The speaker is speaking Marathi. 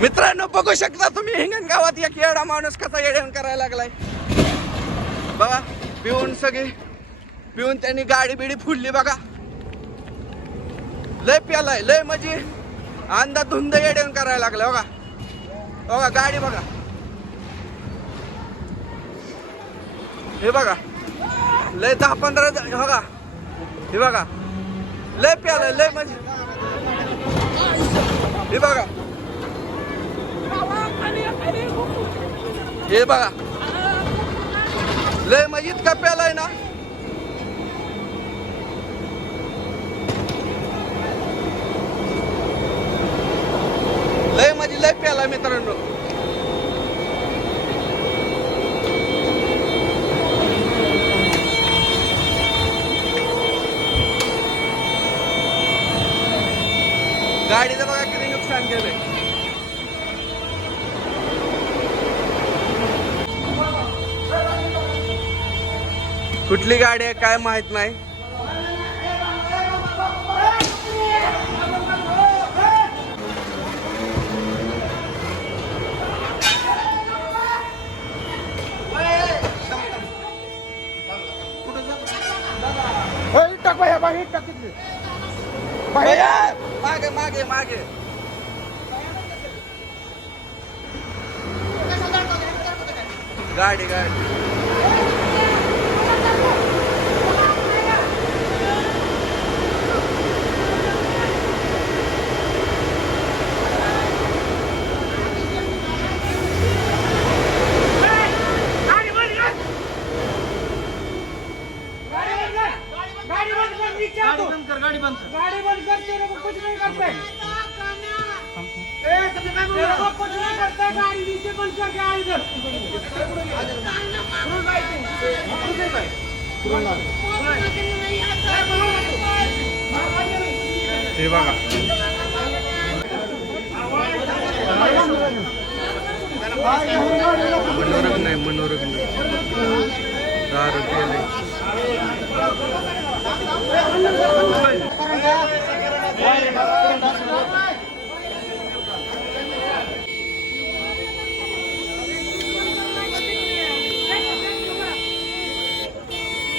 मित्रांनो बघू शकता तुम्ही हिंगणगावात एक येडा माणूस कसा येड्यान करायला लागलाय. बघा पिऊन सगळे पिऊन त्यांनी गाडी बिडी फुडली बघा. लय प्यालाय लय म्हणजे अंदा धुंद येड्यान करायला लागलाय बघा. बघा गाडी बघा. हे बघा लय दहा पंधरा बघा. हे बघा. लय प्यालाय लय म्हणजे हे बघा. हे बघा. लय मग इतका प्यालाय ना. लय म्हणजे लय प्याला मित्रांनो. गाडीचं बघा किती नुकसान केलंय. कुठली गाडी आहे काय माहीत नाही. मागे मागे मागे. गाडी गाडी. गाडी बंद कर गाडी बंद कर गाडी बंद कर। गाड़ी बंद कर तेरे को कुछ नहीं करते। तेरे को कुछ नहीं करते गाड़ी नीचे बंद कर के इधर। हे बघा मनोरंजन नाही मनोरंजन। दारू केले ¡Vale,